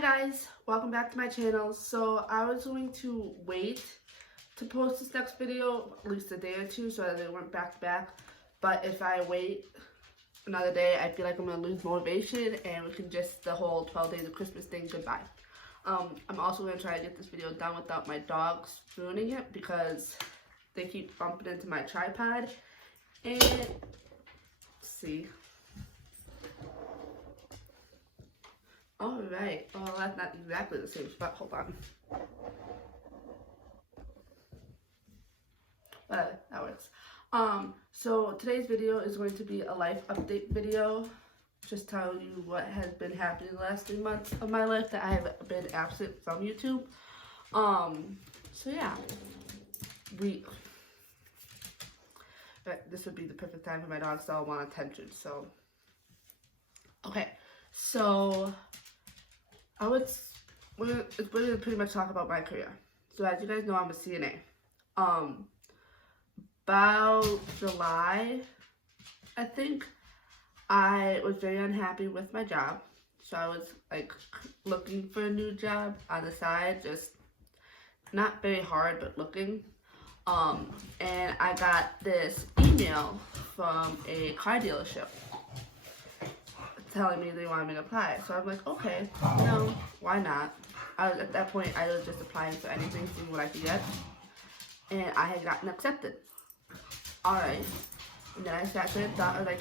Hi guys, welcome back to my channel. So I was going to wait to post this next video at least a day or two so that they weren't back to back. But if I wait another day, I feel like I'm going to lose motivation and we can just the whole 12 days of Christmas thing goodbye. I'm also going to try to get this video done without my dogs ruining it because they keep bumping into my tripod. And let's see. Alright, well that's not exactly the same spot, hold on. But that works. So today's video is going to be a life update video. Just tell you what has been happening the last 3 months of my life that I have been absent from YouTube. So yeah. This would be the perfect time for my dogs to all want attention, so. Okay, so we're gonna pretty much talk about my career. So as you guys know, I'm a CNA. About July, I think, I was very unhappy with my job. So I was like looking for a new job on the side, just not very hard, but looking. And I got this email from a car dealership telling me they wanted me to apply. So I'm like, okay, you know, why not? At that point, I was just applying for anything, seeing what I could get. And I had gotten accepted. Alright. And then I sat there and thought, I was like,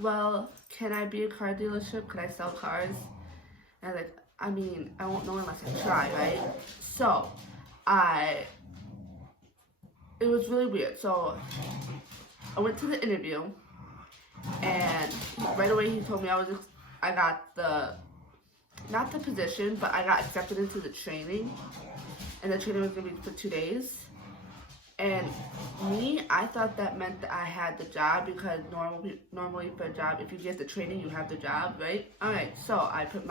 well, can I be a car dealership? Could I sell cars? And I was like, I mean, I won't know unless I try, right? So, it was really weird. So, I went to the interview. And right away he told me I got not the position, but I got accepted into the training. And the training was going to be for 2 days. And I thought that meant that I had the job because normally for a job, if you get the training, you have the job, right? Alright, so I put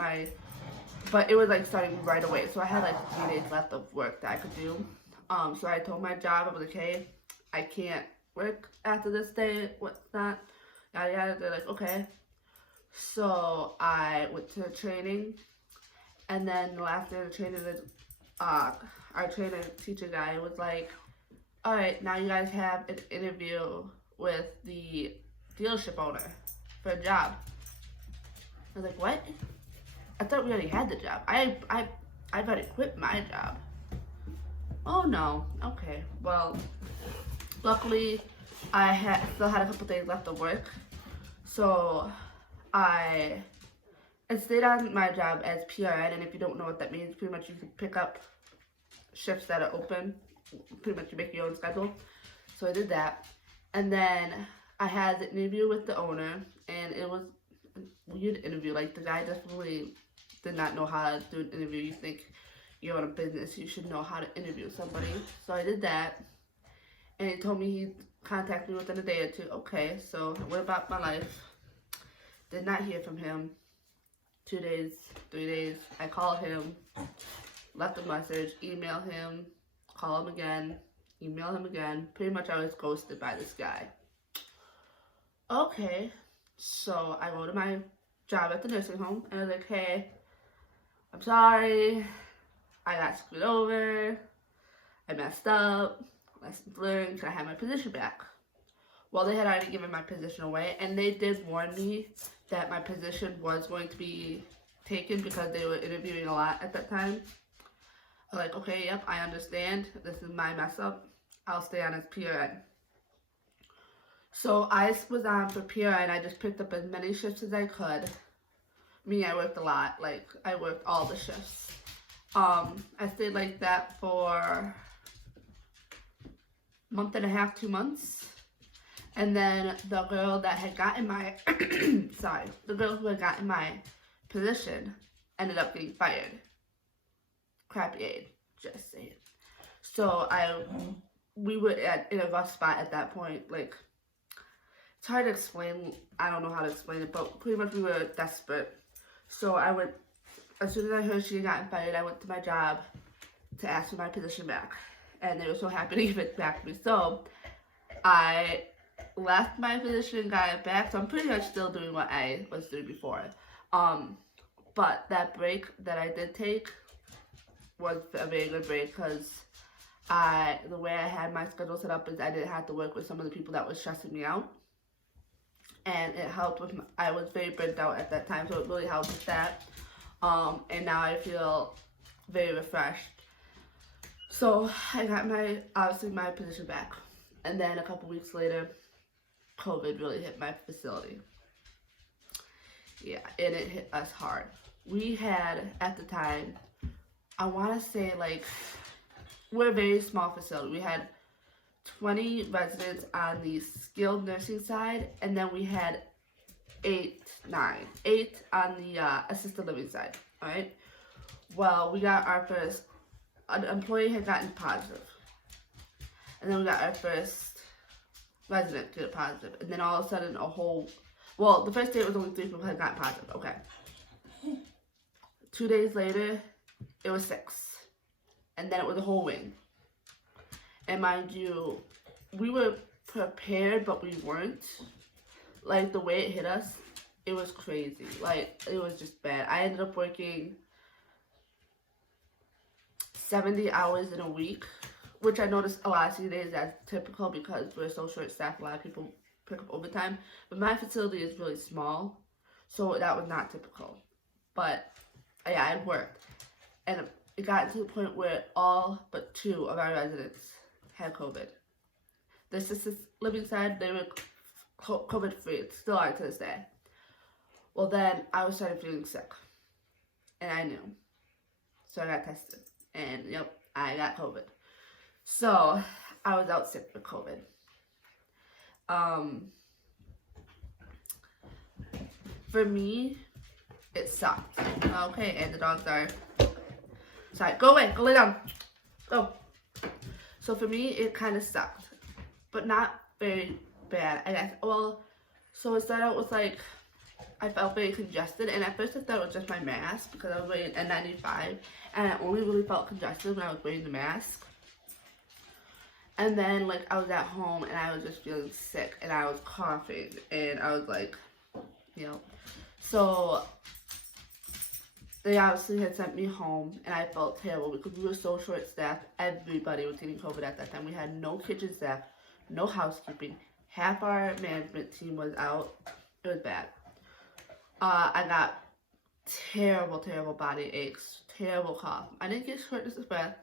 but it was like starting right away. So I had like 3 days left of work that I could do. So I told my job, I was like, hey, I can't work after this day, what's not. Yada yada. They're like, okay. So I went to the training, and then the last day of the training, our trainer teacher guy was like, all right, now you guys have an interview with the dealership owner for a job. I was like, what? I thought we already had the job. I've already quit my job. Oh no. Okay. Well, luckily I still had a couple days left of work, so I stayed on my job as PRN, and if you don't know what that means, pretty much you can pick up shifts that are open, pretty much you make your own schedule. So I did that, and then I had the interview with the owner, and it was a weird interview. Like, the guy definitely did not know how to do an interview. You think you're in a business, you should know how to interview somebody. So I did that, and he told me he'd contact me within a day or two. Okay, so what about my life? Did not hear from him. 2 days, 3 days. I called him, left a message, email him, call him again, email him again. Pretty much I was ghosted by this guy. Okay, so I go to my job at the nursing home, and I was like, hey, I'm sorry, I got screwed over, I messed up. Lessons learned, can I have my position back? Well, they had already given my position away, and they did warn me that my position was going to be taken because they were interviewing a lot at that time. I'm like, okay, yep, I understand. This is my mess up. I'll stay on as PRN. So I was on for PRN. I just picked up as many shifts as I could. I worked a lot. Like, I worked all the shifts. I stayed like that for month and a half, 2 months. And then the girl that had gotten my the girl who had gotten my position ended up getting fired. Crappy aid, just saying. So we were in a rough spot at that point. Like, it's hard to explain. I don't know how to explain it, but pretty much we were desperate. So I went, as soon as I heard she had gotten fired, I went to my job to ask for my position back. And they were so happy to give it back to me. So I left my position, got it back. So I'm pretty much still doing what I was doing before. But that break that I did take was a very good break because the way I had my schedule set up is I didn't have to work with some of the people that was stressing me out. And it helped with, I was very burnt out at that time, so it really helped with that. And now I feel very refreshed. So I got obviously my position back. And then a couple weeks later, COVID really hit my facility. Yeah, and it hit us hard. We had, at the time, I want to say like, we're a very small facility. We had 20 residents on the skilled nursing side, and then we had 8 on the assisted living side, all right? Well, we got our first, an employee had gotten positive, and then we got our first resident to get positive, and then all of a sudden the first day it was only 3 people had gotten positive, okay. 2 days later, it was 6, and then it was a whole wing. And mind you, we were prepared, but we weren't. Like, the way it hit us, it was crazy. Like, it was just bad. I ended up working 70 hours in a week, which I noticed a lot of CNAs as typical because we're so short-staffed. A lot of people pick up overtime. But my facility is really small, so that was not typical. But, yeah, it worked. And it got to the point where all but 2 of our residents had COVID. The assisted living side, they were COVID free. Still are to this day. Well, then I started feeling sick, and I knew, so I got tested, and yep, I got COVID. So I was out sick with COVID. For me, it sucked. Okay, and the dogs are. Sorry, go away, go lay down, go. So for me, it kind of sucked, but not very bad, I guess. Well, so it started out with like, I felt very congested, and at first I thought it was just my mask because I was wearing an N95, and I only really felt congested when I was wearing the mask. And then like I was at home and I was just feeling sick, and I was coughing, and I was like, so they obviously had sent me home, and I felt terrible because we were so short-staffed. Everybody was getting COVID at that time. We had no kitchen staff, no housekeeping. Half our management team was out. It was bad. I got terrible, terrible body aches, terrible cough. I didn't get shortness of breath.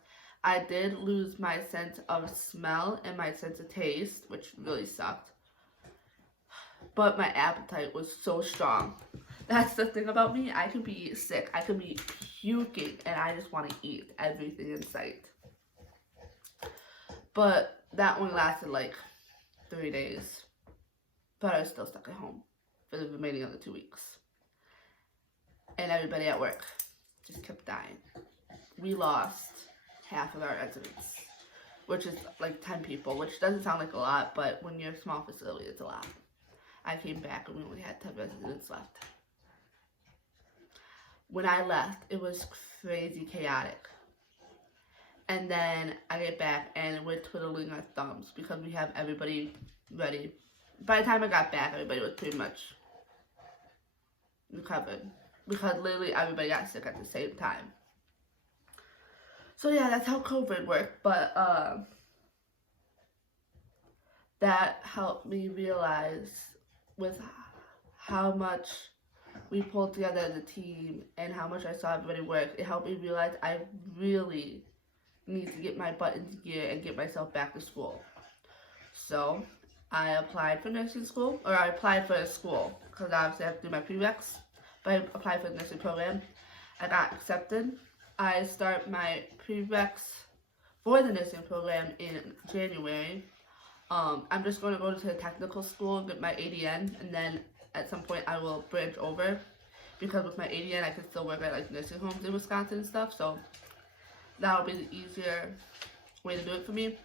I did lose my sense of smell and my sense of taste, which really sucked. But my appetite was so strong. That's the thing about me. I can be sick. I can be puking, and I just want to eat everything in sight. But that only lasted like 3 days. But I was still stuck at home for the remaining of the 2 weeks. And everybody at work just kept dying. We lost half of our residents, which is like 10 people, which doesn't sound like a lot, but when you're a small facility, it's a lot. I came back and we only had 10 residents left. When I left, it was crazy chaotic. And then I get back and we're twiddling our thumbs because we have everybody ready. By the time I got back, everybody was pretty much recovered because literally everybody got sick at the same time. So yeah, that's how COVID worked, but that helped me realize with how much we pulled together as a team and how much I saw everybody work, it helped me realize I really need to get my butt into gear and get myself back to school. So I applied for nursing school, or I applied for a school, because obviously I have to do my prereqs, but I applied for the nursing program. I got accepted. I start my prereqs for the nursing program in January. I'm just going to go to the technical school and get my ADN, and then at some point I will branch over, because with my ADN I can still work at like nursing homes in Wisconsin and stuff, so that'll be the easier way to do it for me.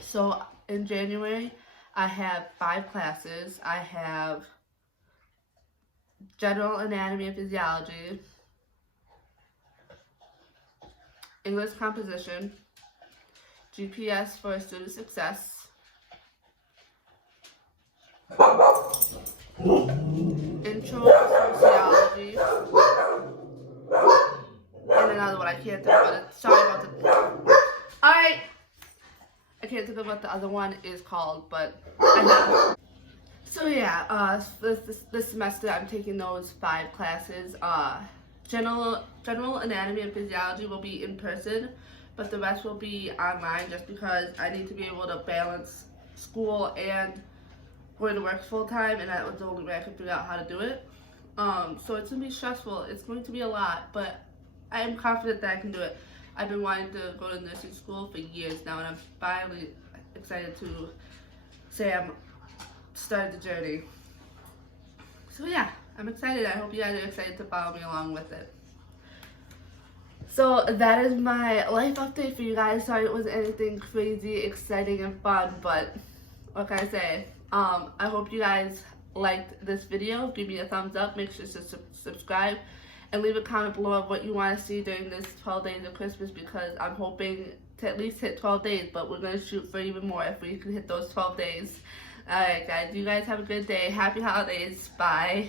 So in January I have 5 classes. I have general anatomy and physiology, English composition, GPS for student success, intro to sociology. And another one I can't think about it. Sorry about the. Alright! I can't think of what the other one is called, but I know. So yeah, this semester I'm taking those 5 classes. General anatomy and physiology will be in person, but the rest will be online just because I need to be able to balance school and going to work full time, and that was the only way I could figure out how to do it. So it's gonna be stressful. It's going to be a lot, but I am confident that I can do it. I've been wanting to go to nursing school for years now, and I'm finally excited to say I'm started the journey. So yeah, I'm excited. I hope you guys are excited to follow me along with it. So that is my life update for you guys. Sorry it wasn't anything crazy, exciting, and fun, but what can I say? I hope you guys liked this video. Give me a thumbs up. Make sure to subscribe. And leave a comment below of what you want to see during this 12 days of Christmas, because I'm hoping to at least hit 12 days, but we're going to shoot for even more if we can hit those 12 days. Alright guys, you guys have a good day. Happy holidays. Bye.